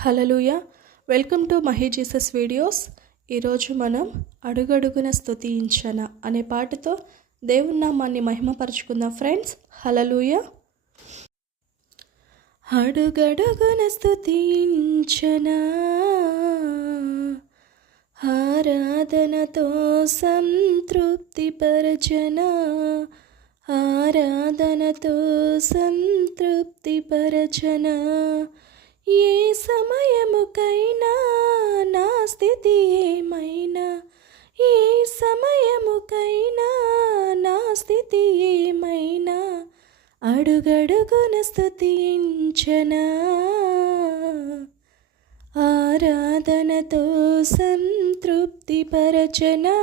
Hallelujah. Welcome to Mahi Jesus videos. ఈరోజు మనం అడుగడుగున స్తుతించన అనే పాటతో దేవుని నామాన్ని మహిమపరచుకుందాం ఫ్రెండ్స్. హల్లెలూయా. అడుగడుగున స్తుతించన ఆరాధనతో సంతృప్తిపరచన, ఆరాధనతో సంతృప్తిపరచన. ఏ సమయముకైనా నా స్థితి ఏమైనా, ఏ సమయముకైనా నా స్థితి ఏమైనా, అడుగడుగున స్తుతించనా, ఆరాధనతో సంతృప్తిపరచనా,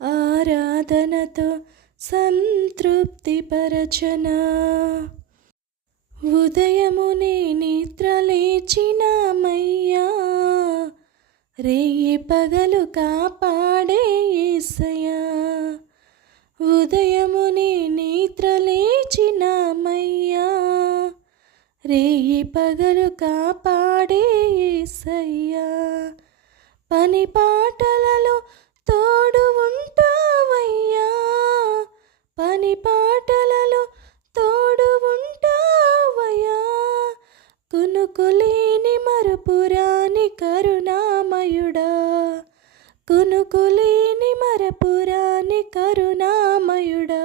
ఆరాధనతో సంతృప్తిపరచనా. ఉదయమునే నిద్ర లేచినామయ్యా, రేయి పగలు కాపాడే యేసయ్యా. ఉదయమునే నిద్ర లేచినామయ్యా, రేయి పగలు కాపాడే యేసయ్యా. పని పాటలలో తోడు ఉంటావయ్యా, పని పాటలలో తోడు ఉంటావయ్యా. కునుకులేని మరపురాని కరుణామయుడా, కునుకులేని మరపురాని కరుణామయుడా.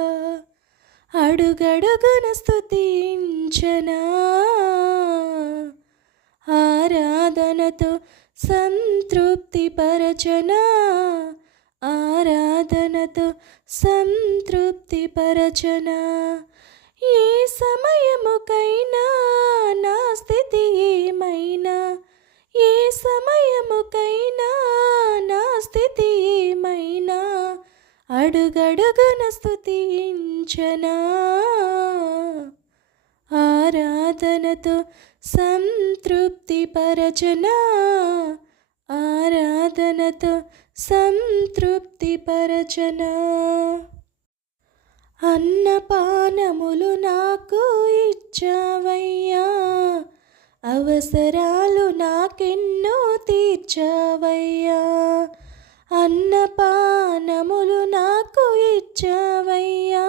అడుగడుగున స్తుతించనా, ఆరాధనతో సంతృప్తిపరచనా, ఆరాధనతో సంతృప్తిపరచనా. ఏ సమయముకైనా నా స్థితి ఏమైనా, ఏ సమయముకైనా నా స్థితి ఏమైనా, అడుగడుగున స్తుతించనా, ఆరాధనతో సంతృప్తిపరచనా, ఆరాధనతో సంతృప్తిపరచనా. అన్నపానములు నాకు ఇచ్చావయ్యా, అవసరాలు నాకెన్నో తీర్చావయ్యా. అన్నపానములు నాకు ఇచ్చావయ్యా,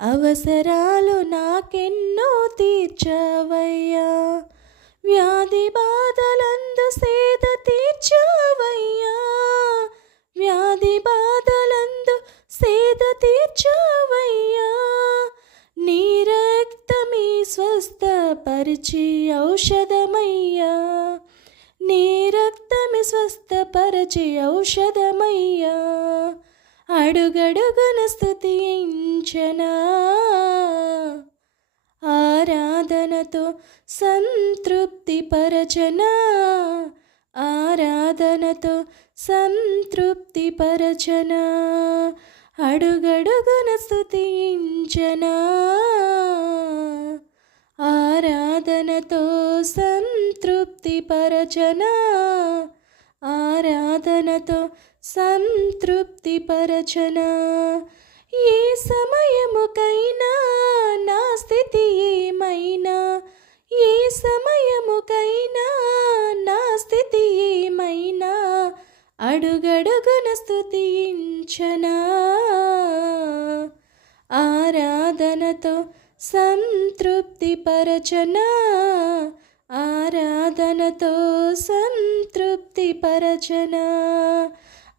అవసరాలు నాకెన్నో తీర్చావయ్యా. వ్యాధి బాధలందు సేద తీర్చావయ్యా, వ్యాధి బాధలందు సేద తీర్చావయ్యా. నీ రక్తమే స్వస్థపరిచి ఔషధమయ్యా, నీ రక్తమే స్వస్థపరిచి ఔషధమయ్యా. అడుగడుగున స్తుతించనా, ఆరాధనతో సంతృప్తిపరచనా, ఆరాధనతో సంతృప్తిపరచనా. అడుగడుగున స్తుతించనా, ఆరాధనతో సంతృప్తిపరచనా, ఆరాధనతో సంతృప్తిపరచనా. ఏ సమయముకైనా నా స్థితి ఏమైనా, ఏ సమయముకైనా నా స్థితి ఏమైనా, అడుగడుగున స్తుతించనా, ఆరాధనతో సంతృప్తిపరచనా, ఆరాధనతో సంతృప్తిపరచనా.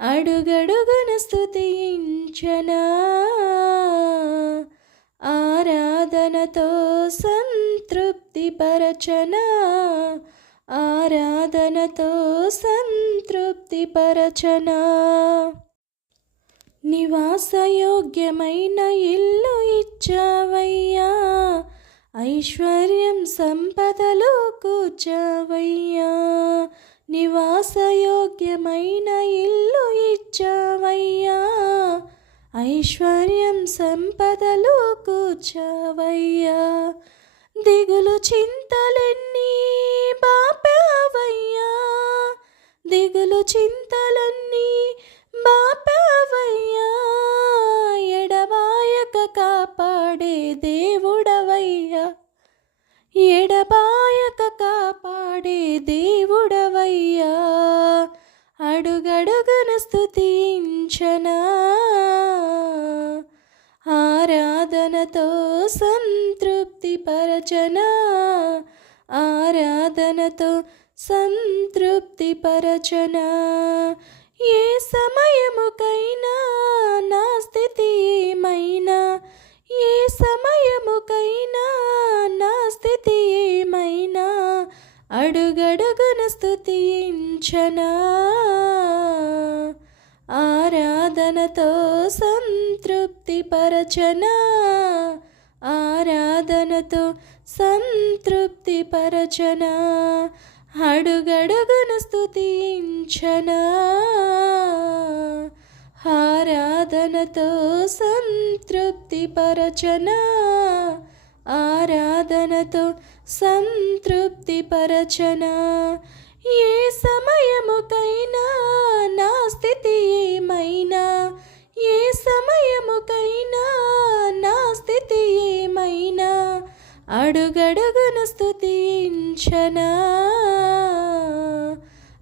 అడుగడుగున స్తుతించనా, ఆరాధనతో సంతృప్తిపరచనా, ఆరాధనతో సంతృప్తిపరచనా. నివాసయోగ్యమైన ఇల్లు ఇచ్చావయ్యా, ఐశ్వర్యం సంపదలు కూర్చావయ్యా. నివాసయోగ్యమైన ఇల్లు ఇచ్చావయ్యా, ఐశ్వర్యం సంపదలు కూర్చావయ్యా. దిగులు చింతలన్నీ బాపావయ్యా, దిగులు చింతలన్నీ బాపావయ్యా. ఎడబాయక కాపాడే దేవుడవయ్యా, ఎడబాయక కాపాడే దేవుడవయ్యా, అడుగడుగున స్తుతించనా, ఆరాధనతో సంతృప్తి పరచనా, ఆరాధనతో సంతృప్తి పరచనా. ఏ సమయముకైనా నా స్థితి ఏమైనా, ఏ సమయముకైనా నా స్థితి ఏమైనా, అడుగడుగున స్తుతించనా, ఆరాధనతో సంతృప్తి పరచనా, ఆరాధనతో సంతృప్తి పరచనా, అడుగడుగున స్తుతించనా, ఆరాధనతో సంతృప్తి పరచనా, ఆరాధనతో సంతృప్తి పరచనా. ఏ సమయముకైనా నా స్థితి ఏమైనా, ఏ సమయముకైనా నా స్థితి ఏమైనా, అడుగడుగున స్తుతించనా,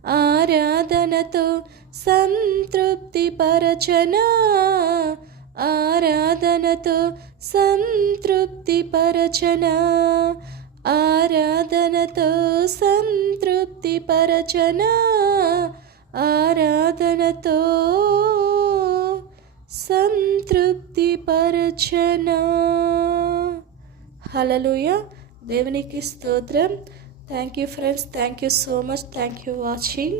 ఆరాధనతో సంతృప్తి పరచనా, ఆరాధనతో సంతృప్తి పరచనా, ఆరాధనతో సంతృప్తి పరచనా, ఆరాధనతో సంతృప్తి పరచనా. హల్లెలూయా. దేవునికి స్తోత్రం. Thank you friends, thank you so much, thank you watching.